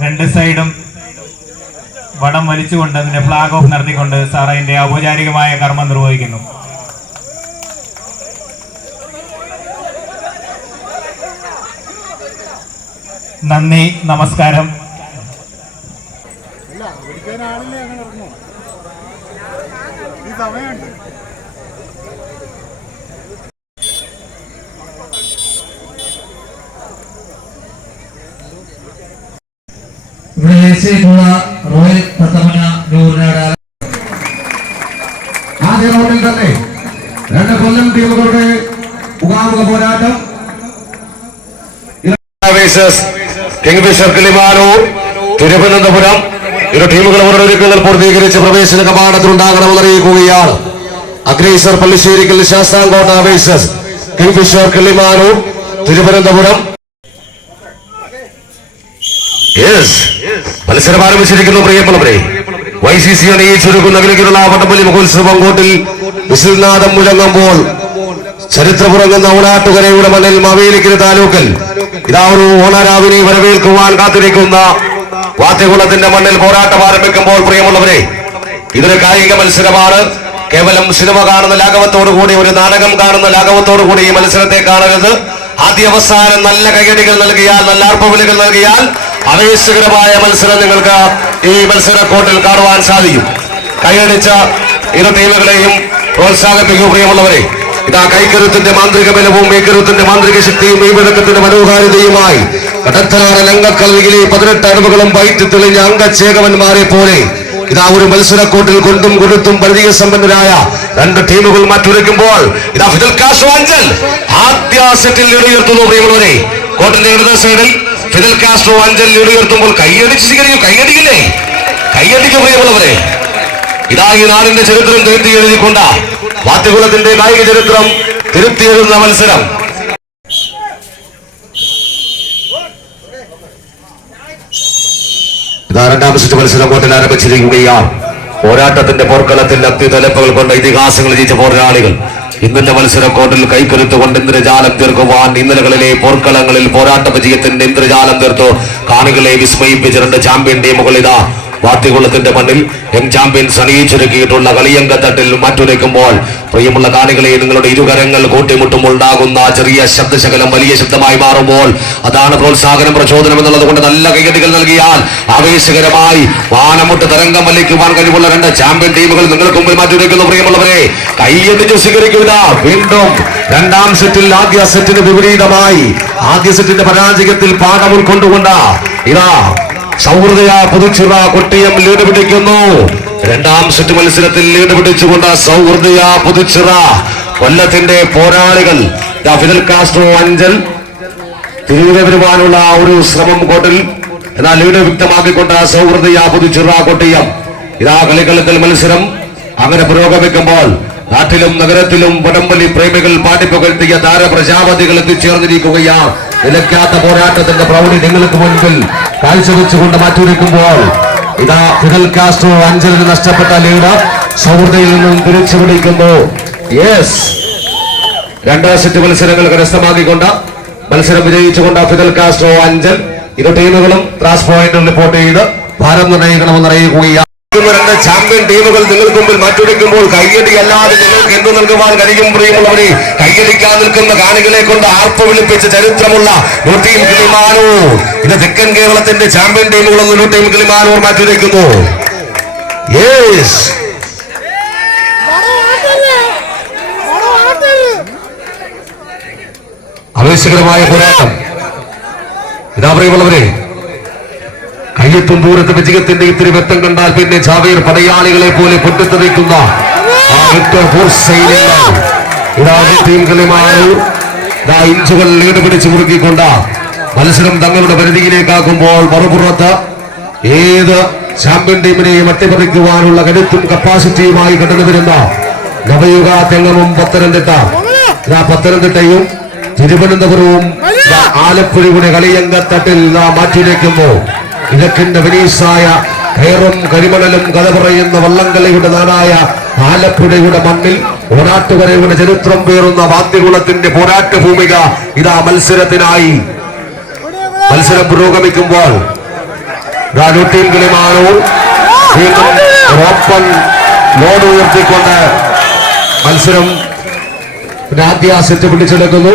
രണ്ട് സൈഡും വടം വലിച്ചുകൊണ്ട് അതിന്റെ ഫ്ലാഗ് ഓഫ് നടത്തിക്കൊണ്ട് സാർ അതിന്റെ ഔപചാരികമായ കർമ്മം നിർവഹിക്കുന്നു. നന്ദി, നമസ്കാരം. റോയൽ പ്രഥമന നൂറിനാട് ആദ്യ റൗണ്ടിൽ തന്നെ രണ്ട് കൊല്ലം ടീമുകളുടെ മുഖാമുഖ പോരാട്ടം. കിങ്ഫിഷർ കിളിമാനൂർ, തിരുവനന്തപുരം ഇരു ടീമുകൾ അവരുടെ ഒരുക്കങ്ങൾ പൂർത്തീകരിച്ച് പ്രവേശന കവാടത്തിലുണ്ടാകണമെന്ന് അറിയിക്കുകയാണ്. അഗ്രേസർ പള്ളിശ്ശേരിക്കൽ ശാസ്താംകോട്ട വേഴ്സസ് കിങ്ഫിഷർ കിളിമാനൂർ, തിരുവനന്തപുരം. മത്സരം ആരംഭിച്ചിരിക്കുന്നു. പ്രിയപ്പെട്ടവരെ, YCC അണിയിച്ചൊരുക്കുന്ന വിലക്കിലുള്ള വടംവലി മഹോത്സവം കോട്ടിൽ വിസിൽനാദം മുഴങ്ങുമ്പോൾ ചരിത്രപുറങ്ങുന്ന ഓണാട്ടുകരയുടെ മണ്ണിൽ മാവേലിക്കര താലൂക്കിൽ ഇതാ ഒരു ഓണരാവിനെ വരവേൽക്കുവാൻ കാത്തിരിക്കുന്ന വാദ്യകുളത്തിന്റെ മണ്ണിൽ പോരാട്ടം ആരംഭിക്കുമ്പോൾ പ്രിയമുള്ളവരെ, ഇതൊരു കായിക മത്സരമാണ്. കേവലം സിനിമ കാണുന്ന ലാഘവത്തോടുകൂടി, ഒരു നാടകം കാണുന്ന ലാഘവത്തോടുകൂടി ഈ മത്സരത്തെ കാണരുത്. ആദ്യ അവസാനം നല്ല കൈയടികൾ നൽകിയാൽ, നല്ല ആർപ്പുവിളികൾ നൽകിയാൽ ആവേശകരമായ മത്സരം നിങ്ങൾക്ക് ഈ മത്സര കോർട്ടിൽ കാണുവാൻ സാധിക്കും. കൈയടിച്ച ഇരു ടീമുകളെയും പ്രോത്സാഹിപ്പിക്കും. പ്രിയമുള്ളവരെ, ഇതാ കൈക്കരുത്തിന്റെ മാന്ത്രിക ബലവും മേക്കരുത്തിന്റെ മാന്ത്രിക ശക്തിയും മെയ്വഴക്കത്തിന്റെ മനോഹാരിതയുമായി കടത്തനാട് ലങ്കക്കൽവിയിലെ 18 അടവുകളും വൈറ്റ് തെളിഞ്ഞ അംഗചേകവന്മാരെ പോലെ ഇതാ ഒരു മത്സരക്കോട്ടിൽ കൊണ്ടും കൊടുത്തും പരിചയ സമ്പന്നരായ രണ്ട് ടീമുകൾ മാറ്റുരയ്ക്കുമ്പോൾ ഇതാ ഫിദൽ കാസ്ട്രോ അഞ്ചൽ ആദ്യ സെറ്റിൽ ഉയർത്തുന്നു. പ്രിയമുള്ളവരെ, കോർട്ടിന്റെ ഇടത് സൈഡിൽ ഫിദൽ കാസ്ട്രോ അഞ്ചൽ ഉയർത്തുമ്പോൾ കൈയടിച്ച് സ്വീകരിക്കും. കൈയടിക്കില്ലേ? കൈയടിക്കും പ്രിയമുള്ളവരെ. ഇതാ ഈ നാടിന്റെ ചരിത്രം തിരുത്തി എഴുതിക്കൊണ്ട വാദ്യകുലത്തിന്റെ കായിക ചരിത്രം തിരുത്തി എഴുതുന്ന മത്സരം. ഇതാ രണ്ടാം സെറ്റ് മത്സരം കോട്ടിൽ ആരംഭിച്ചിരിക്കുകയാണ്. പോരാട്ടത്തിന്റെ പോർക്കളത്തിൽ അത്യുതലപ്പുകൾ കൊണ്ട് ഇതിഹാസങ്ങൾ ജയിച്ച പോരാളികൾ ഇന്നത്തെ മത്സര കോട്ടിൽ കൈക്കരുത്തുകൊണ്ട് ഇന്ദ്രജാലം തീർക്കുവാൻ ഇന്നലകളിലെ പോർക്കളങ്ങളിൽ പോരാട്ട വിജയത്തിന്റെ ഇന്ദ്രജാലം തീർത്തു കാണികളെ വിസ്മയിപ്പിച്ച രണ്ട് ചാമ്പ്യൻ ടീമുകൾ ഇതാ വാദ്യകുളത്തിന്റെ മണ്ണിൽ ചാമ്പ്യൻസ് അണിയിച്ചൊരുക്കിയിട്ടുള്ള കളിയങ്കത്തട്ടിൽ മാറ്റുരയ്ക്കുമ്പോൾ പ്രിയമുള്ള കാണികളെ, നിങ്ങളുടെ ഇരുകരങ്ങൾ കൂട്ടിമുട്ടുമ്പോൾ ഉണ്ടാകുന്ന ചെറിയ ശബ്ദശകലം വലിയ ശബ്ദമായി മാറുമ്പോൾ അതാണ് പ്രോത്സാഹനം, പ്രചോദനം എന്നുള്ളത് കൊണ്ട് നല്ല കൈയടികൾ നൽകിയാൽ ആവേശകരമായി വാനമുട്ട് തരംഗം വലിക്കുവാൻ കഴിവുള്ള രണ്ട് ചാമ്പ്യൻ ടീമുകൾ നിങ്ങൾക്ക് മുമ്പിൽ മാറ്റുരയ്ക്കുന്നു. പ്രിയമുള്ളവരെ, കൈയടിച്ച് സ്വീകരിക്കുക. വീണ്ടും രണ്ടാം സെറ്റിൽ ആദ്യ സെറ്റിന് വിപരീതമായി ആദ്യ സെറ്റിന്റെ പരാജയത്തിൽ പാഠം ഉൾക്കൊണ്ടുകൊണ്ട് ഇതാ സൗഹൃദയ പുതുച്ചിറ കൊട്ടിയം ലീഡ് പിടിക്കുന്നു. രണ്ടാം സെറ്റ് മത്സരത്തിൽ ലീഡ് പിടിച്ചുകൊണ്ട് സൗഹൃദയ പുതുച്ചിറ കൊല്ലത്തിന്റെ പോരാളികൾ ഫിദൽ കാസ്ട്രോ അഞ്ചൽ തിരികെ വരുവാനുള്ള ഒരു ശ്രമം കോട്ടിൽ എന്നാൽ ലീഡ് വ്യക്തമാക്കിക്കൊണ്ട് സൗഹൃദയ പുതുച്ചിറ കൊട്ടിയം ഇതാ കളിക്കളത്തിൽ മത്സരം അങ്ങനെ പുരോഗമിക്കുമ്പോൾ നാട്ടിലും നഗരത്തിലും വടംവലി പ്രേമികൾ പാടിപ്പുകഴ്ത്തിയ താരപ്രജാപതികൾ എത്തിച്ചേർന്നിരിക്കുകയാണ്. നിലയ്ക്കാത്ത പോരാട്ടത്തിന്റെ പ്രൗഢി നിങ്ങൾക്ക് മുൻപിൽ കാഴ്ചവെച്ചുകൊണ്ട് മാറ്റിവെക്കുമ്പോൾ ഇതാ ഫിദൽ കാസ്ട്രോ അഞ്ചലിന് നഷ്ടപ്പെട്ട ലീഡ് സൗഹൃദയിൽ നിന്നും തിരിച്ചു പിടിക്കുന്നു. രണ്ടാം സെറ്റ് മത്സരങ്ങൾ കരസ്ഥമാക്കിക്കൊണ്ട് മത്സരം വിജയിച്ചുകൊണ്ട് ഫിദൽ കാസ്ട്രോ അഞ്ചൽ ഇരു ടീമുകളും ക്രാസ് പോയിന്റിൽ റിപ്പോർട്ട് ചെയ്ത് ഭാരം നിർണ്ണയിക്കണമെന്ന് അറിയിക്കുകയാണ്. രണ്ട് ചാമ്പ്യൻ ടീമുകൾ നിങ്ങൾക്ക് മുമ്പിൽ മാറ്റുരയ്ക്കുമ്പോൾ കൈയടി അല്ലാതെ നിങ്ങൾക്ക് എന്ത് നൽകുവാൻ കഴിയും? പ്രിയമുള്ളവരെ, കൈയടിക്കാൻ നിൽക്കുന്ന കാണികളെ കൊണ്ട് ആർപ്പ് വിളിപ്പിച്ച ചരിത്രമുള്ള ടീം കിളിമാനൂർ ഇത് തെക്കൻ കേരളത്തിന്റെ ചാമ്പ്യൻ ടീമുകളൊന്നും ടീം കിളിമാനൂർ മാറ്റുരയ്ക്കുന്നു. ആവേശകരമായ പോരാട്ടം ഇതാ പ്രിയമുള്ളവരെ, കയ്യെത്തും ദൂരത്ത് വിജയത്തിന്റെ ഇത്തിരി വ്യക്തം കണ്ടാൽ പിന്നെ ജാവേർ പടയാളികളെ പോലെ പൊട്ടിത്തെറിക്കുന്ന ഇഞ്ചുകൾ ലീഡ് പിടിച്ചു മുറുക്കിക്കൊണ്ട് മത്സരം തങ്ങളുടെ പരിധിയിലേക്കാക്കുമ്പോൾ മറുപുറത്ത് ഏത് ചാമ്പ്യൻ ടീമിനെയും അട്ടിമറിക്കുവാനുള്ള കരുത്തും കപ്പാസിറ്റിയുമായി കടന്നു വരുന്ന നവയുഗ തെങ്ങമും പത്തനംതിട്ടയും തിരുവനന്തപുരവും ആലപ്പുഴയുടെ കളിയങ്കത്തട്ടിൽ മാറ്റിവെക്കുന്നു. ഇലക്കിന്റെ വിനീസായ കയറും കരിമണലും കഥ പറയുന്ന വള്ളംകളിയുടെ നാടായ ആലപ്പുഴയുടെ മണ്ണിൽ ഓണാട്ടുകരയുടെ ചരിത്രം പേറുന്ന വാദ്യകുളത്തിന്റെ പോരാട്ട ഭൂമിക ഇതാ മത്സരത്തിനായി മത്സരം പുരോഗമിക്കുമ്പോൾ ഗാലുട്ടീൻ കിളിമാനൂർ വീണ്ടും ഓപ്പൺ ലോഡ് ഉയർത്തിക്കൊണ്ട് മത്സരം ആദ്യ സെറ്റ് പിടിച്ചെടുക്കുന്നു.